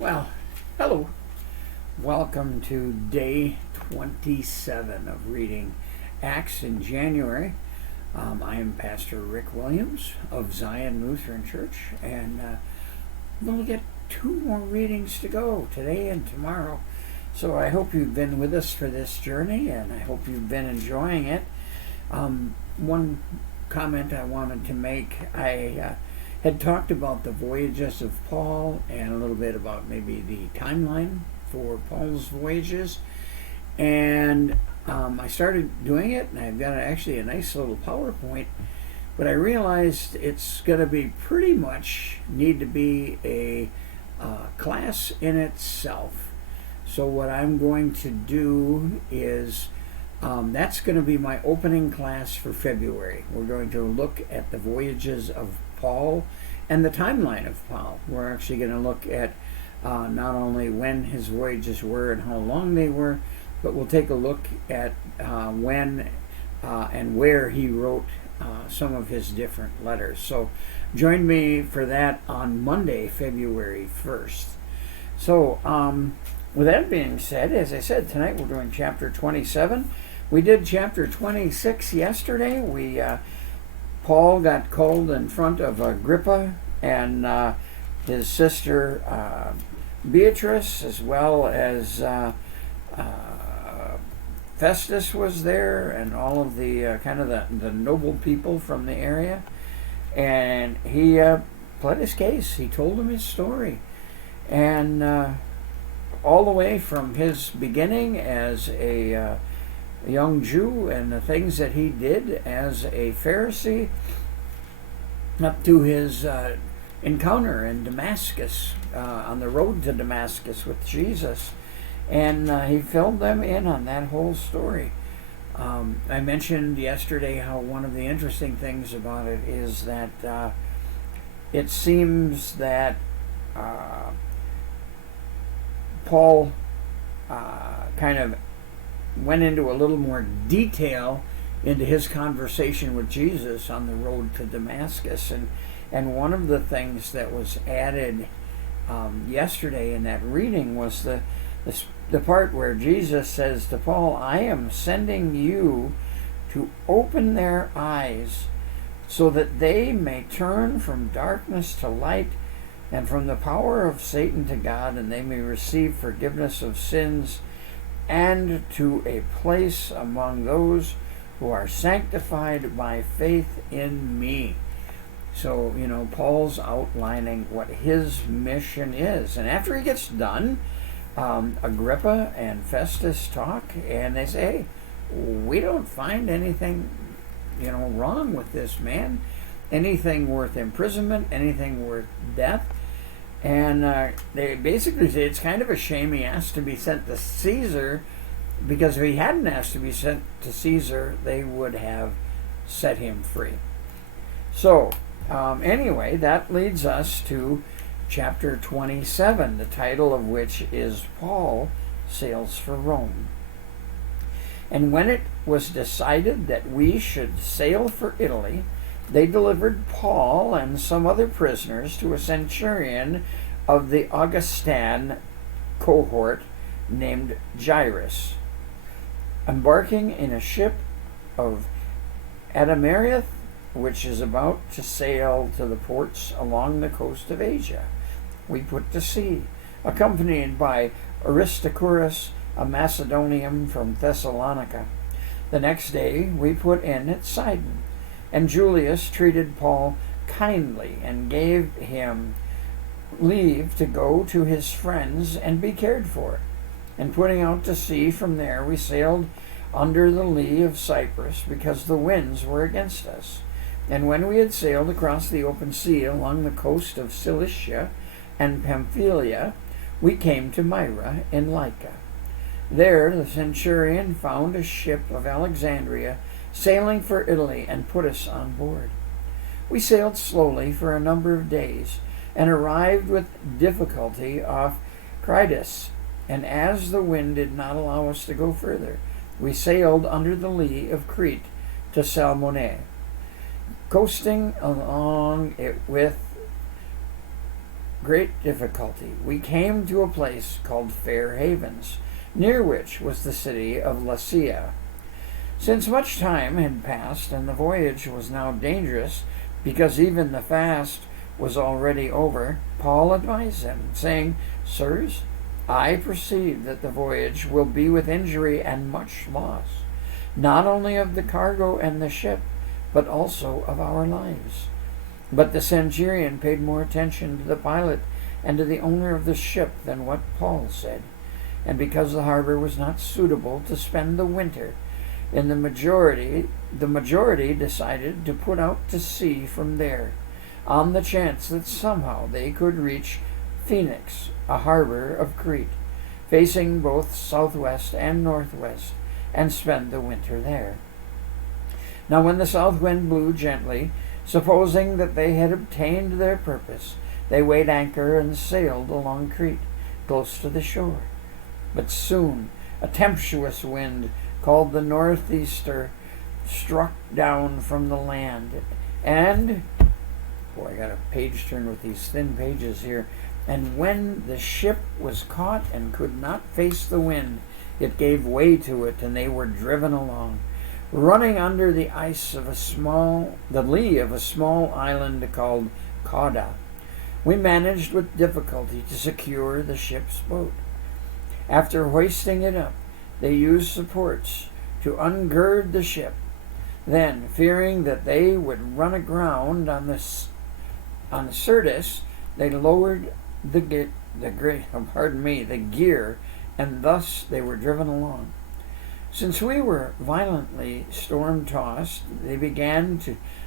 Well, hello. Welcome to day 27 of reading Acts in January. I am Pastor Rick Williams of Zion Lutheran Church, and we'll get two more readings to go today and tomorrow. So I hope you've been with us for this journey, and I hope you've been enjoying it. One comment I wanted to make, I had talked about the voyages of Paul and a little bit about maybe the timeline for Paul's voyages. And I started doing it, and I've got actually a nice little PowerPoint, but I realized it's going to be pretty much need to be a class in itself. So what I'm going to do is that's going to be my opening class for February. We're going to look at the voyages of Paul and the timeline of Paul. We're actually going to look at not only when his voyages were and how long they were, but we'll take a look at when and where he wrote some of his different letters. So join me for that on Monday, February 1st. So with that being said, as I said, tonight we're doing chapter 27. We did chapter 26 yesterday. Paul got called in front of Agrippa and his sister Beatrice, as well as Festus was there, and all of the kind of the noble people from the area. And he pled his case. He told them his story, and all the way from his beginning as a young Jew and the things that he did as a Pharisee, up to his encounter in Damascus, on the road to Damascus with Jesus. And he filled them in on that whole story. I mentioned yesterday how one of the interesting things about it is that it seems that Paul kind of went into a little more detail into his conversation with Jesus on the road to Damascus. And one of the things that was added yesterday in that reading was the part where Jesus says to Paul, I am sending you to open their eyes so that they may turn from darkness to light and from the power of Satan to God, and they may receive forgiveness of sins and to a place among those who are sanctified by faith in me. So, Paul's outlining what his mission is. And after he gets done, Agrippa and Festus talk, and they say, hey, we don't find anything, wrong with this man, anything worth imprisonment, anything worth death. And they basically say it's kind of a shame he asked to be sent to Caesar, because if he hadn't asked to be sent to Caesar, they would have set him free. So, anyway, that leads us to chapter 27, the title of which is Paul Sails for Rome. And when it was decided that we should sail for Italy, they delivered Paul and some other prisoners to a centurion of the Augustan cohort named Jairus. Embarking in a ship of Adamariath, which is about to sail to the ports along the coast of Asia, we put to sea, accompanied by Aristarchus, a Macedonian from Thessalonica. The next day we put in at Sidon, and Julius treated Paul kindly and gave him leave to go to his friends and be cared for. And putting out to sea from there, we sailed under the lee of Cyprus, because the winds were against us. And when we had sailed across the open sea along the coast of Cilicia and Pamphylia, we came to Myra in Lycia. There the centurion found a ship of Alexandria sailing for Italy, and put us on board. We sailed slowly for a number of days, and arrived with difficulty off Cnidus, and as the wind did not allow us to go further, we sailed under the lee of Crete to Salmone, coasting along it with great difficulty, we came to a place called Fair Havens, near which was the city of Lasea. Since much time had passed and the voyage was now dangerous, because even the fast was already over, Paul advised them, saying, Sirs, I perceive that the voyage will be with injury and much loss, not only of the cargo and the ship, but also of our lives. But the centurion paid more attention to the pilot and to the owner of the ship than what Paul said. And because the harbor was not suitable to spend the winter, the majority decided to put out to sea from there, on the chance that somehow they could reach Phoenix, a harbor of Crete, facing both southwest and northwest, and spend the winter there. Now when the south wind blew gently, supposing that they had obtained their purpose, they weighed anchor and sailed along Crete, close to the shore. But soon a tempestuous wind, called the northeaster, struck down from the land, and boy, I got a page turn with these thin pages here. And when the ship was caught and could not face the wind, it gave way to it, and they were driven along, running under the ice of the lee of a small island called Cauda. We managed with difficulty to secure the ship's boat. After hoisting it up, they used supports to ungird the ship. Then, fearing that they would run aground on Syrtis, they lowered the gear, and thus they were driven along. Since we were violently storm-tossed, they began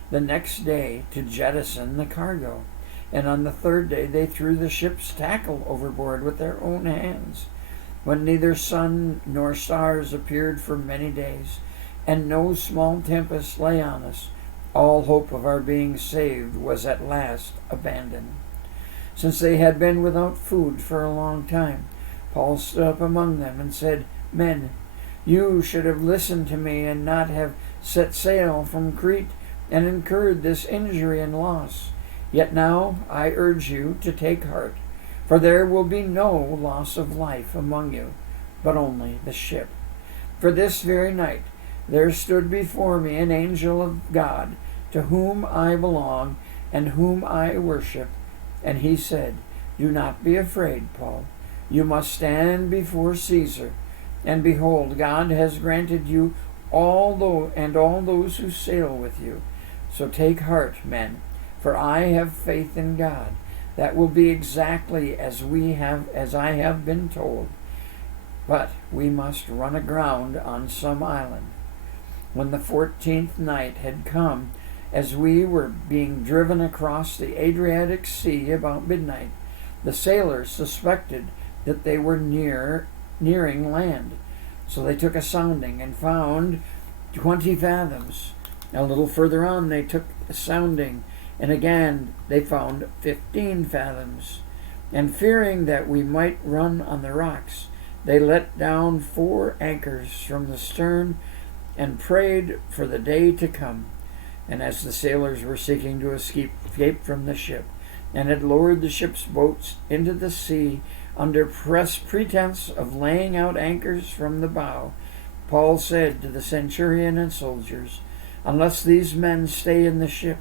the next day to jettison the cargo, and on the third day they threw the ship's tackle overboard with their own hands. When neither sun nor stars appeared for many days, and no small tempest lay on us, all hope of our being saved was at last abandoned. Since they had been without food for a long time, Paul stood up among them and said, Men, you should have listened to me and not have set sail from Crete and incurred this injury and loss. Yet now I urge you to take heart, for there will be no loss of life among you, but only the ship. For this very night there stood before me an angel of God, to whom I belong and whom I worship, and he said, Do not be afraid, Paul. You must stand before Caesar, and behold, God has granted you all those who sail with you. So take heart, men, for I have faith in God. That will be exactly as I have been told. But we must run aground on some island. When the 14th night had come, as we were being driven across the Adriatic Sea about midnight, the sailors suspected that they were nearing land. So they took a sounding and found 20 fathoms. A little further on they took a sounding, and again they found 15 fathoms. And fearing that we might run on the rocks, they let down 4 anchors from the stern and prayed for the day to come. And as the sailors were seeking to escape from the ship, and had lowered the ship's boats into the sea under pretense of laying out anchors from the bow, Paul said to the centurion and soldiers, Unless these men stay in the ship,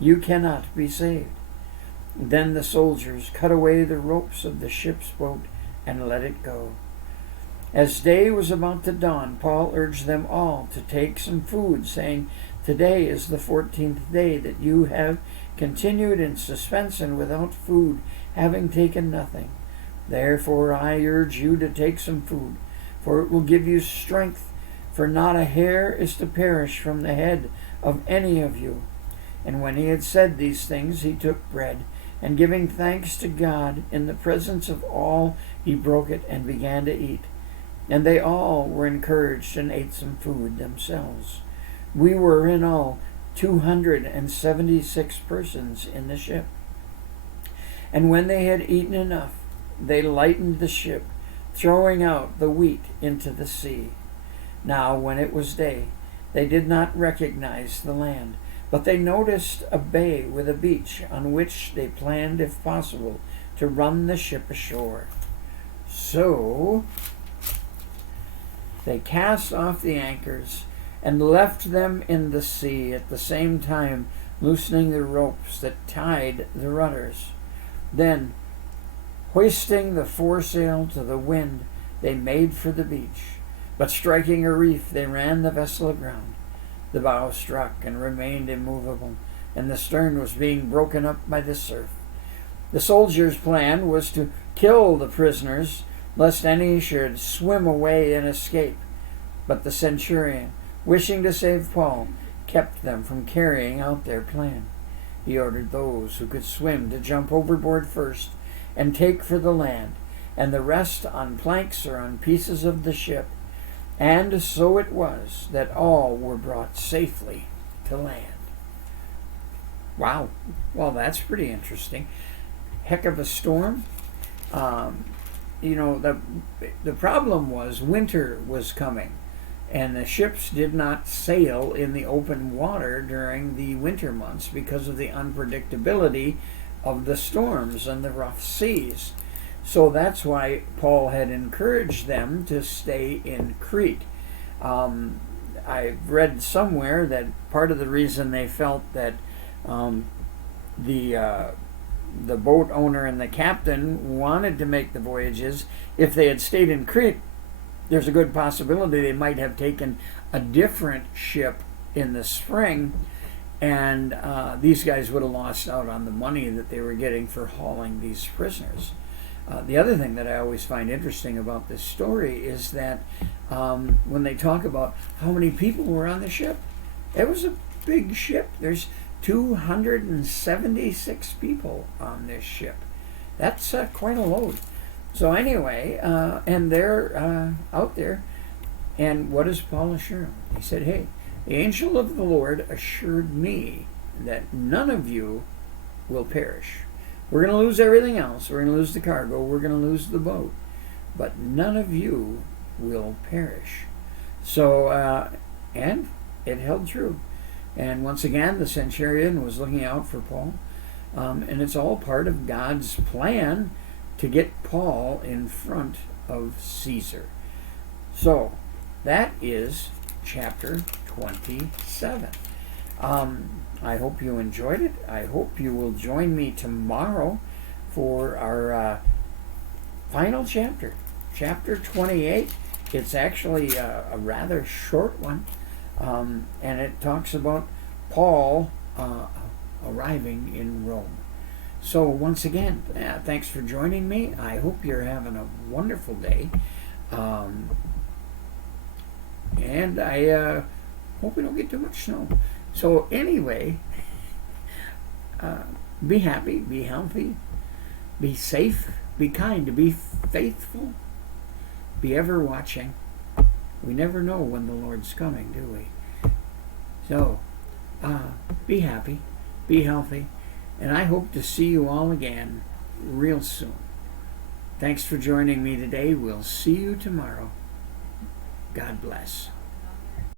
you cannot be saved. Then the soldiers cut away the ropes of the ship's boat and let it go. As day was about to dawn, Paul urged them all to take some food, saying, Today is the 14th day that you have continued in suspense and without food, having taken nothing. Therefore I urge you to take some food, for it will give you strength, for not a hair is to perish from the head of any of you. And when he had said these things, he took bread, and giving thanks to God in the presence of all, he broke it and began to eat. And they all were encouraged and ate some food themselves. We were in all 276 persons in the ship. And when they had eaten enough, they lightened the ship, throwing out the wheat into the sea. Now when it was day, they did not recognize the land, but they noticed a bay with a beach on which they planned, if possible, to run the ship ashore. So they cast off the anchors and left them in the sea, at the same time loosening the ropes that tied the rudders. Then, hoisting the foresail to the wind, they made for the beach. But striking a reef, they ran the vessel aground. The bow struck and remained immovable, and the stern was being broken up by the surf. The soldiers' plan was to kill the prisoners, lest any should swim away and escape. But the centurion, wishing to save Paul, kept them from carrying out their plan. He ordered those who could swim to jump overboard first and take for the land, and the rest on planks or on pieces of the ship. And so it was that all were brought safely to land. Wow. Well, that's pretty interesting. Heck of a storm. The problem was winter was coming, and the ships did not sail in the open water during the winter months because of the unpredictability of the storms and the rough seas. So that's why Paul had encouraged them to stay in Crete. I've read somewhere that part of the reason they felt that the boat owner and the captain wanted to make the voyages, if they had stayed in Crete, there's a good possibility they might have taken a different ship in the spring, and these guys would have lost out on the money that they were getting for hauling these prisoners. The other thing that I always find interesting about this story is that when they talk about how many people were on the ship, it was a big ship. There's 276 people on this ship. That's quite a load. So anyway, and they're out there. And what does Paul assure them? He said, hey, the angel of the Lord assured me that none of you will perish. We're going to lose everything else. We're going to lose the cargo. We're going to lose the boat. But none of you will perish. So, and it held true. And once again, the centurion was looking out for Paul. And it's all part of God's plan to get Paul in front of Caesar. So, that is chapter 27. I hope you enjoyed it. I hope you will join me tomorrow for our final chapter, chapter 28. It's actually a rather short one, and it talks about Paul arriving in Rome. So once again, thanks for joining me. I hope you're having a wonderful day, and I hope we don't get too much snow. So anyway, be happy, be healthy, be safe, be kind, be faithful, be ever watching. We never know when the Lord's coming, do we? So, be happy, be healthy, and I hope to see you all again real soon. Thanks for joining me today. We'll see you tomorrow. God bless.